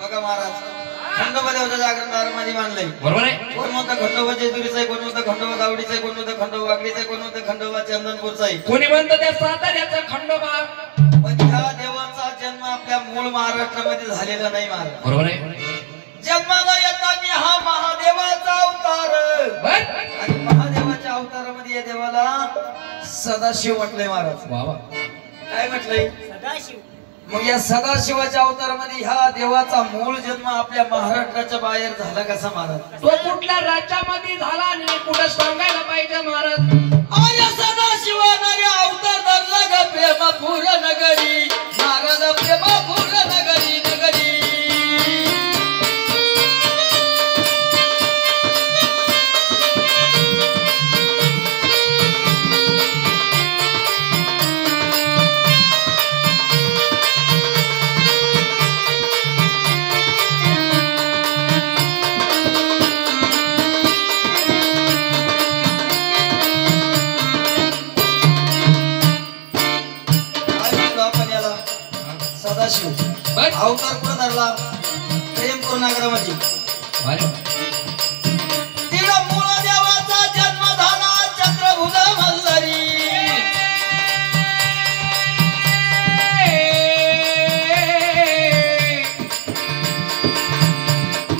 बघा महाराज खंडोबा देवाच्या जागरण मध्ये मानलंय बरोबर आहे. कोण म्हणतं खंडोबा जेजुरीचा आहे, कोण म्हणतं खंडोबा दावडीचा आहे, कोण म्हणतं खंडोबा वाकडीचा आहे, कोण म्हणतं खंडोबा चंदनपूरचा आहे. कोणी म्हणतं त्या साताऱ्याचा खंडोबा. पण ह्या देवाचा जन्म आपल्या मूळ महाराष्ट्रामध्ये झालेला नाही महाराज. बरोबर आहे. जन्माला येताना हा महादेवाचा अवतार आणि महादेवाच्या अवतारामध्ये या देवाला सदाशिव म्हटलंय महाराज. वा वा. काय म्हटलंय? सदाशिव. मग या सदाशिवाच्या अवतारामध्ये ह्या देवाचा मूळ जन्म आपल्या महाराष्ट्राच्या बाहेर झाला कसा महाराज? तो कुठल्या राज्यामध्ये झाला आणि कुठं सांगायला पाहिजे महाराज? आर्य सदाशिवाने अवतार धरला ग प्रेमपूर नगरी महाराज, प्रेमपूर नगरी नगरी. अवतार कुठं धरला? प्रेमपूर नगरामध्ये. तिला मूळ देवाचा जन्म झाला चंद्रभुज मल्हारी.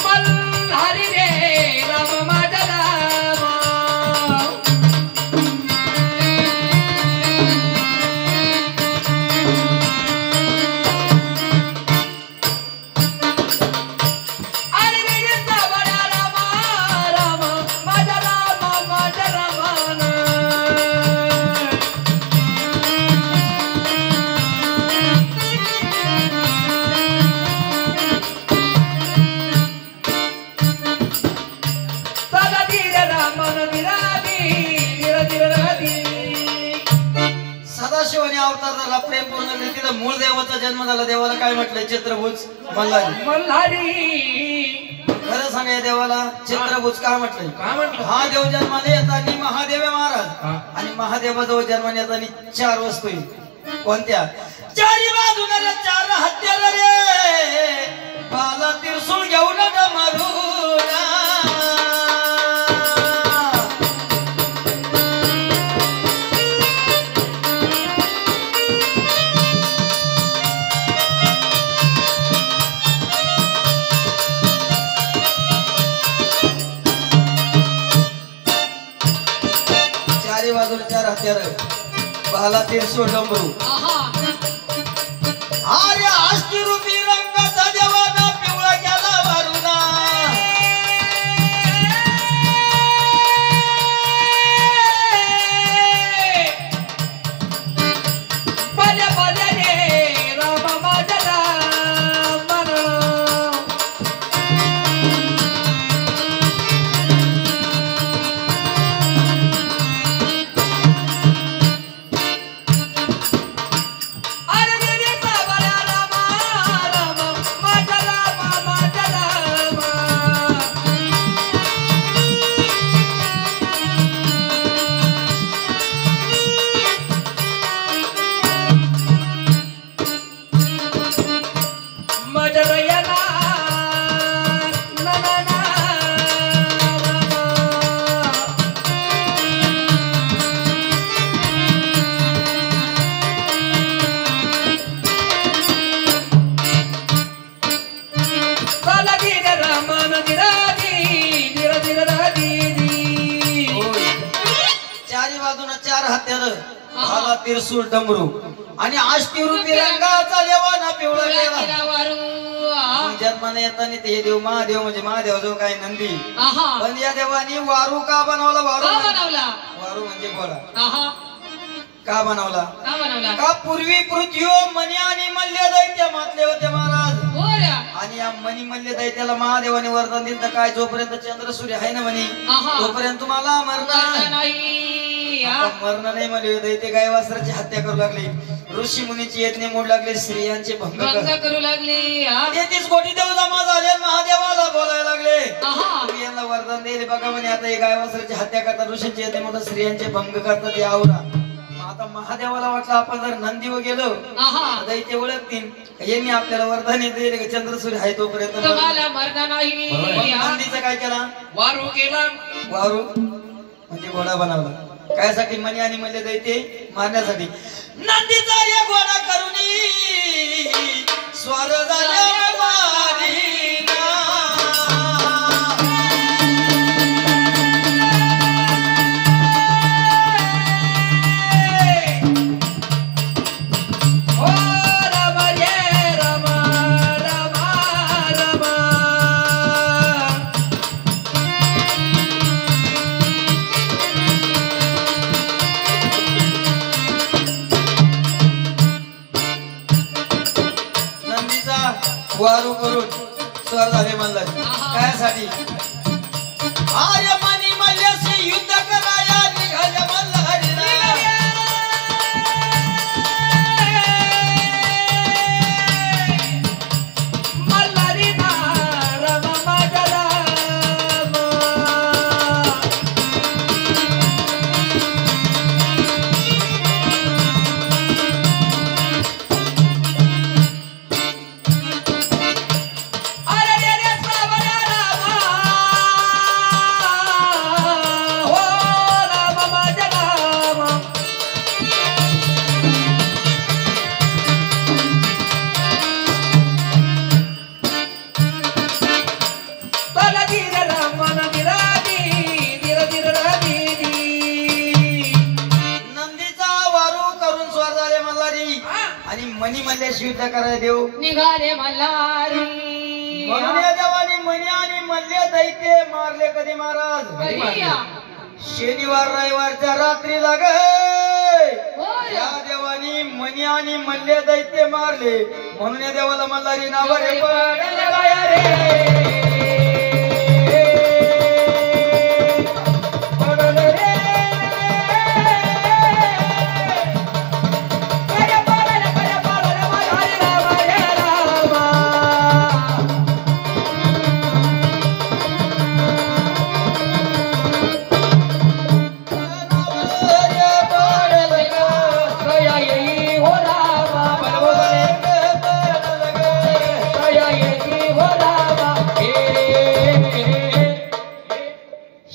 मल्हारी रे राम माझा राम. अवतार झाला प्रेमपूर नगरी, तिथं मूळ देवाचा जन्म झाला. देवाला काय म्हटलंय? चित्रभुज मल्हारी. मल्हारी. खरं सांगा या देवाला चित्रभुज का म्हटलंय? काय म्हटलं? हा देव जन्माने येताना महादेव आहे महाराज. आणि महादेवाजवळ जन्माने येताना 4 वस्तू आहे. कोणत्या? चारी बाजूला 4 हत्यार रे बाला त्रिशूळ घेऊन डमरू. बाजूला 4 हत्यार बाला त्रिशूळ डमरू. आर्य अष्टरूपी रंगाचा देवाना पिवळा केला वारुना. बल्या बल्या रे राम माझा राम. त्रिशूळ डमरू आणि अष्टरूपी रंगाचा देवाना पिवळा केला. जन्माने येताना ते देव महादेव म्हणजे महादेव जो काय नंदी. पण या देवानी वारू का बनवला? वारू म्हणजे घोडा. का बनवला? का पूर्वी पृथ्वी मणी आणि मल्य दैत्य मातले होते महाराज. आणि या मणी मल्य दैत्याला महादेवाने वरदान दिलं काय जोपर्यंत चंद्र सूर्य आहे ना म्हणे तोपर्यंत तुम्हाला मरण नाही म्हणे. दैत्य गाय वासराची हत्या करू लागली. ऋषी मुनीची यज्ञ मोड लागले. स्त्रियांचे भंग करू लागले. 33 कोटी देव जमा झाले. महादेवाला बोलायला लागले तुम्ही यांना वरदान दिले बघा म्हणे आता हे गाय वासराची हत्या करतात ऋषींची यज्ञ मोड स्त्रियांचे भंग करतात. या आवरा आता महादेवाला वाटलं आपण जर नंदीवर गेलो आता इथे ओळखतील यांनी आपल्याला वरदान येते चंद्रसूर्य आहे तोपर्यंत नंदीचं काय केला वारू केला वारू म्हणजे घोडा बनवला कायसाठी मनी आणि मल्ले दैते मारण्यासाठी नंदीचा रे घोडा करुणी स्वर झाल्या वारू करून स्वर झाले म्हणलं कायसाठी आर्य मनी मल्ल्याशी युद्ध कराया निघाल्या मल्हारी मल्हारी रम माझला मनी मल्ल्याशी युद्ध करायला देऊ निघाले मल्हारी म्हणून या देवानी मनी आणि मल्ले दैत्य मारले कधी महाराज शनिवार रविवारच्या रात्रीला ग या देवानी मनी आणि मल्ले दैत्य मारले म्हणून या देवाला मल्हारी नाव रे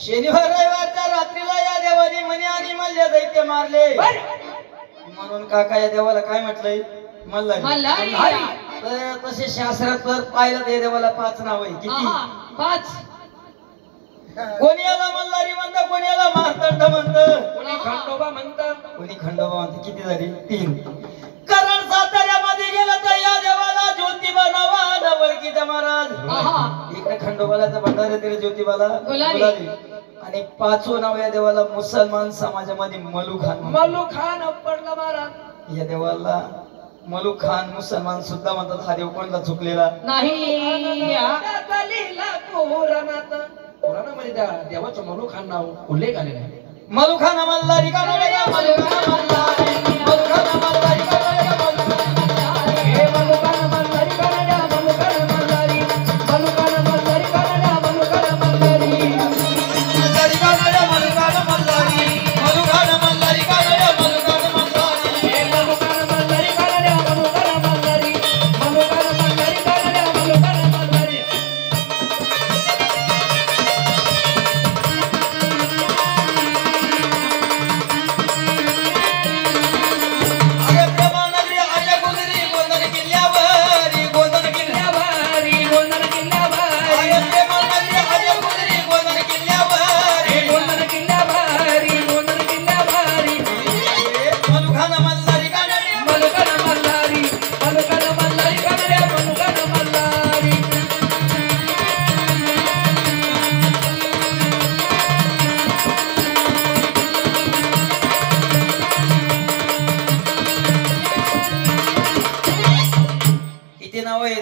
शनिवार रविवारच्या रात्रीला या देवानी मनी आणि मल्ले दैत्य मारले म्हणून काका या देवाला काय म्हटलंय मल्हारी तसे शास्त्रात पाहिलं तर देवाला 5 नाव आहे किती 5 कोणी याला मल्हारी म्हणतं कोणी याला मार्तंड म्हणतं कोणी खंडोबा म्हणतं कोणी खंडोबा म्हणतं किती झाली 3 कारण साताऱ्यामध्ये गेलं तर या देवाला ज्योतिबा नावानं ओळखीचा महाराज इकडे खंडोबाला तर भंडारे दिले ज्योतिबाला गुलाली आणि 5वं नाव या देवाला मुसलमान समाजामध्ये मलू खान पडला महाराज या देवाला मलू खान मुसलमान सुद्धा म्हणतात हा देव कोणता चुकलेला नाही पुराणामध्ये त्या देवाचं मलू खान नाव उल्लेख आलेला आहे मलू खान मल्हारी का मलू खान मल्हारी मलू खान मल्हारी का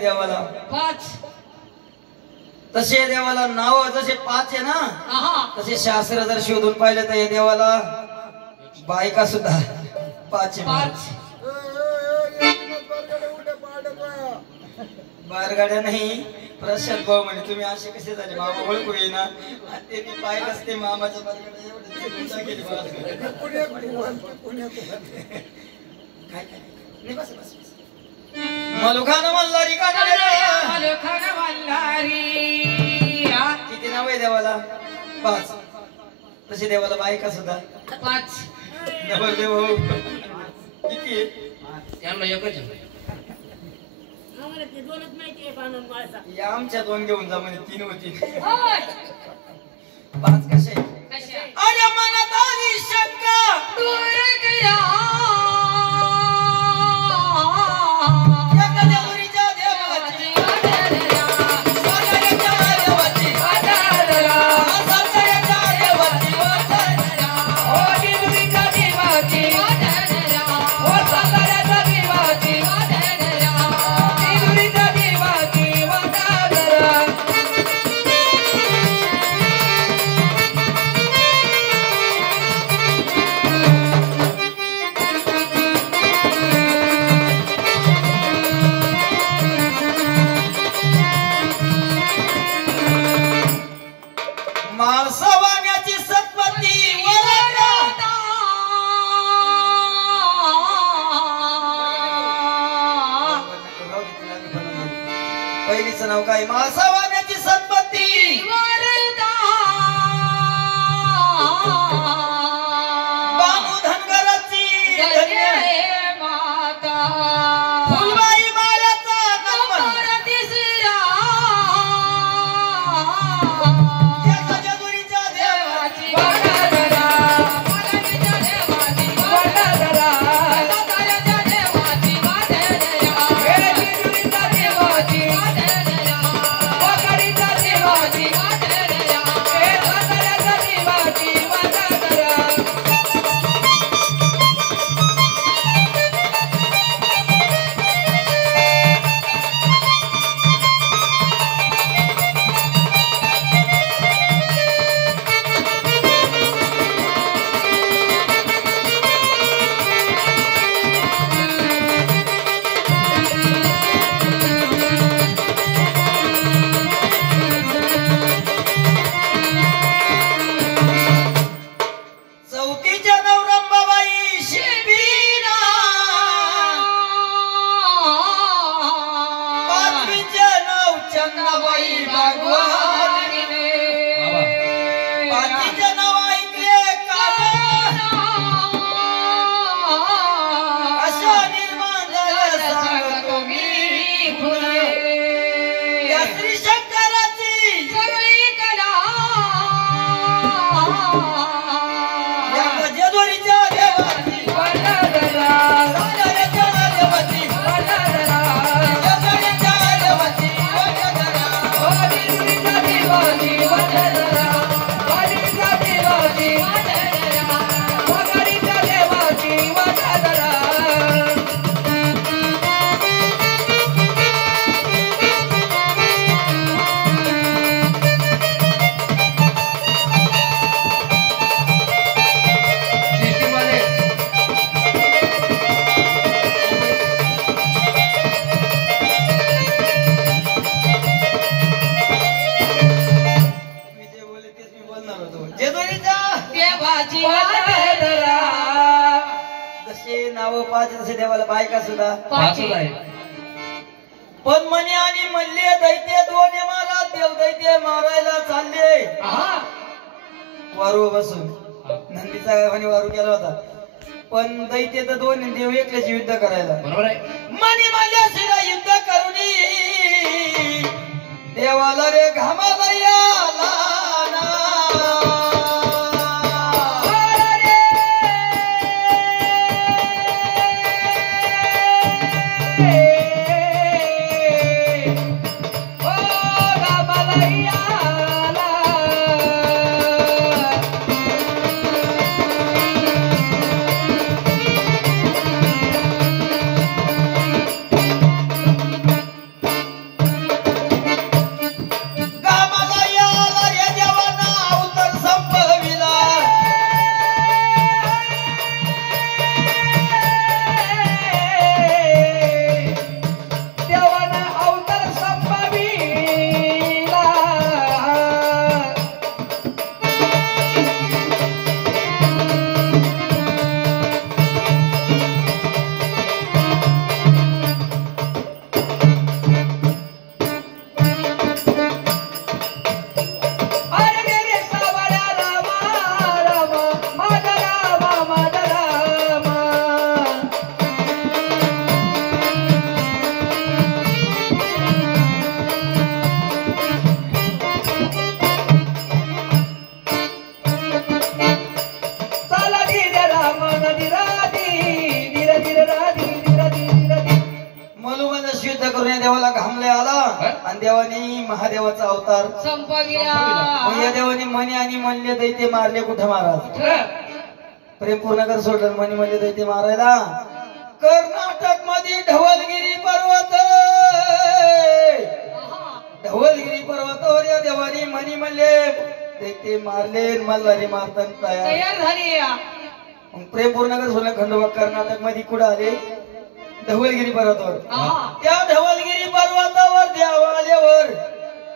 देवाला 5 तसे देवाला नाव जसे 5 आहे ना तसे शास्त्र जर शोधून पाहिलं तर या देवाला बायका सुद्धा 5 बारगाड्या नाही प्रशांत भाऊ म्हणे तुम्ही असे कसे झाले मामा ओळखू येईना आणि त्यांनी पाहिलंच ते मामाच्या बरोबर एवढं केली काय नाही बस बस मलुखान मल्हारी का मलुखान मल्हारी किती नाव आहे देवाला 5 तसे देवाला बायका सुद्धा 5 नवरदेव हो किती आहे त्यांना एकच आहे. या आमच्या 2 घेऊन जा म्हणे 3 होती होय 5 कसे कशा अरे मनात आली शंका दूर करा एका देवरीच्या देवाची सागराच्या देवाची सागराच्या देवाची ओ दिवरीच्या देवाची ओ सागराच्या देवाची दिवरीच्या देवाची वाटाडरा माळसवाण्याची सत्पती वरदा पहिलीचं नाव काय माळसवाण्याची सत्पती बानू धनगराची फुलबाई माळ्याचा नंबर एका जेजुरीच्या देवाची चौथीच्या नवरंबाबाई शिल्पीना पाचवीच्या नाव चंद्राबाई भगवान पाचवीचे नाव ऐकले का कशा निर्माण झालं सांगतो मी या श्री शंकराची या जेजुरीच्या देवाची सागराच्या देवाची जेजुरीच्या देवाची मी जे बोलले तेच मी बोलणार होतो जेजुरीच्या जसे नाव पाच तसे देवाला बायका सुद्धा पण मनी आणि मल्ले दैत्य दोन मारा देव दैत्य मारायला चालले वारू बसून नंदीचा गावाने वारू केला होता पण दैत्य तर 2 देव एकलेच युद्ध करायला बरोबर आहे. मनी मल्ल्याशीला युद्ध करुनी देवाला रे घामाला याला गामा युद्ध करून या देवाला घामले आला आणि देवानी महादेवाचा अवतार संपविला. मग या देवानी मणी आणि म्हणले दैते मारले. कुठे महाराज प्रेम पूर्ण कर सोडलं. मणी म्हणले दैते मारायला कर्नाटक मध्ये ढवलगिरी पर्वत. ढवलगिरी पर्वतावर या देवानी मणी म्हणले दैते मारले. मल्हारी मारताना तयार झाली. मग प्रेम पूर्ण कर सोडलं. खंडोबा कर्नाटक मध्ये कुठे आले? ढवलगिरी पर्वतावर. त्या ढवलगिरी पर्वतावर देव आल्यावर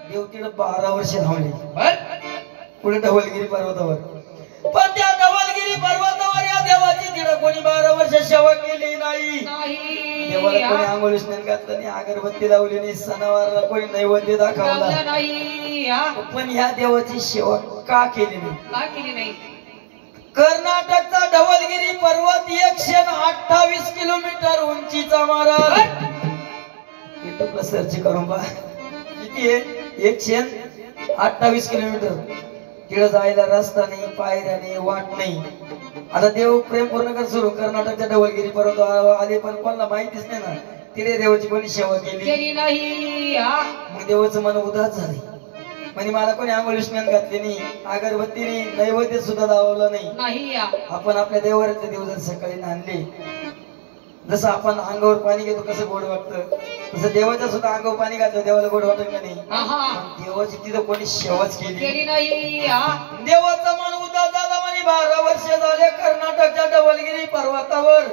देव तिकडे 12 वर्ष थांबले. पुढे ढवलगिरी पर्वतावर. पण त्या ढवलगिरी पर्वतावर या देवाची तिकडे कोणी 12 वर्ष सेवा केली नाही. देवाला कोणी आंघोळी स्नान घातलं नाही, अगरबत्ती लावली नाही, सणावारला कोणी नैवेद्य दाखवला नाही. पण ह्या देवाची सेवा का केली नाही? का केली नाही? कर्नाटकचा ढवलगिरी पर्वत 128 किलोमीटर उंचीचा. महाराज युट्यूबला सर्च करून पहा किती आहे. 128 किलोमीटर. तिकडे जायला रस्ता नाही, पायऱ्या नाही, वाट नाही. आता देव प्रेम पूर्ण कर सुरू कर्नाटकच्या ढवलगिरी पर्वत आले पण कोणाला माहितीच नाही ना तिथे देवाची कोणी सेवा केली नाही. मग देवाचं मन उदास झाले. म्हणजे मला कोणी आंघोळी स्नान घातली नाही, अगरबत्तीने नैवेद्य सुद्धा लावलं नाही. आपण आपल्या देवाचे दिवस सकाळी नांदले. जसं आपण अंगावर पाणी घेतो कसं गोड वाटतं तसं देवाच्या सुद्धा अंगावर पाणी घातलं देवाला गोड वाटत का नाही? देवाची तिथं कोणी सेवाच केली नाही. देवाचं मन उदास झाला. म्हणे 12 वर्ष झाले कर्नाटकच्या ढवलगिरी पर्वतावर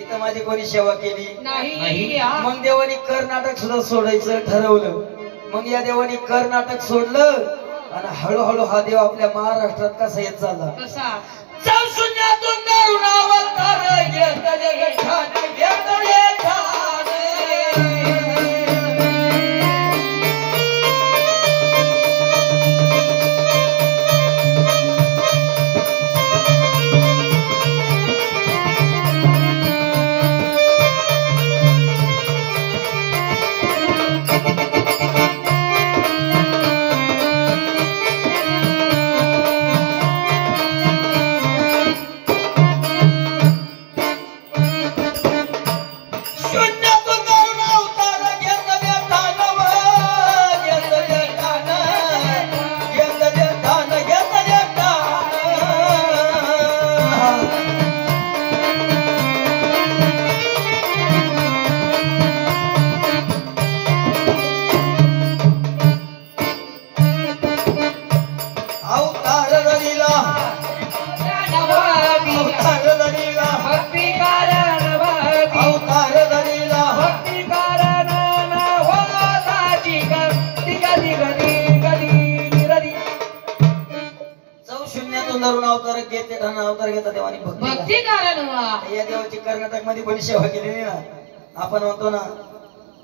इथं माझी कोणी सेवा केली नाही. मग देवानी कर्नाटक सुद्धा सोडायचं ठरवलं. मग या देवानी कर्नाटक सोडलं आणि हळूहळू हा देव आपल्या महाराष्ट्रात कसा येत चालला. शून्यातून दारुण अवतार घेत भक्ती कारण या देवाची कर्नाटक मध्ये कोणी सेवा केली ना. आपण म्हणतो ना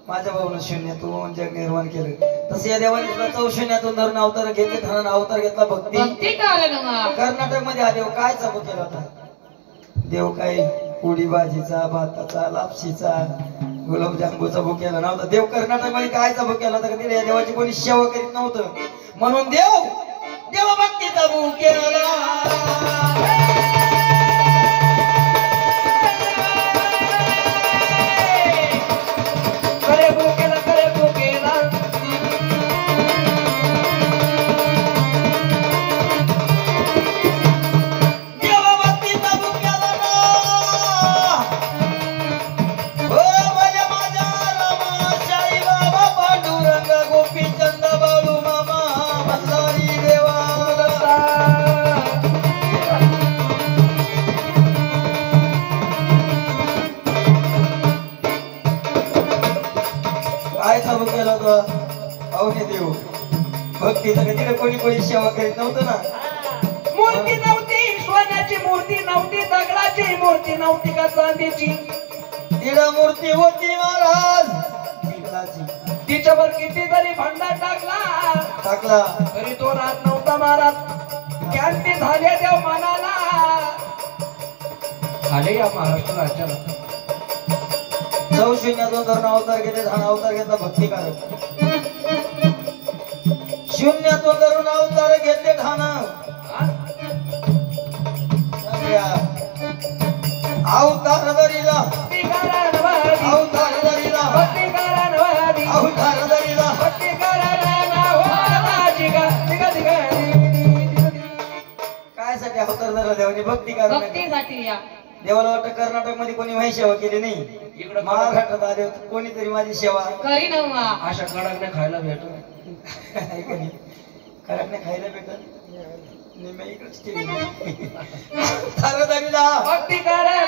माझ्या भाऊन शून्यातून जग निर्माण केलं तसं या देवाने 14 धरून अवतार घेतले. ठाण्यानं अवतार घेतला भक्ती कारण. कर्नाटक मध्ये हा देव काय चालू केला होता? देव काय पुडी भाजीचा, भाताचा, लापशीचा, गुलाबजामुनचा भूक केला नव्हता. देव कर्नाटक मध्ये कायचा भूक केला होता? कधी या देवाची कोणी सेवा करीत नव्हतं म्हणून देव देवभक्तीचा भूक केला. भक्तीचा तिकडे कोणी कोणी सेवा करीत नव्हतं ना. मूर्ती नव्हती, सोन्याची मूर्ती नव्हती, दगडाची मूर्ती नव्हती का चांदीची. तिला मूर्ती होती महाराज पितळाची. तिच्यावर किती जरी भंडार टाकला तरी तो राहत नव्हता महाराज. क्रांती झाले देव मनाला आले या महाराष्ट्र राज्याला. 14 धरून अवतार घेतले. हा अवतार घेतला भक्ती करत. 0 धरून अवतार घेतले. ठाण अवतार धरीला, अवतार धरीला. धरला देवानी भक्ती कारण भक्तीसाठी या देवाला वाटतं कर्नाटक मध्ये कोणी माझी सेवा केली नाही इकडं महाराष्ट्रात आले होते कोणीतरी माझी सेवा करी नव्हा अशा कडक नाही खायला भेटत कडक नाही खायला भेटत निम्या इकडेच केली तारदारीला भक्ती करा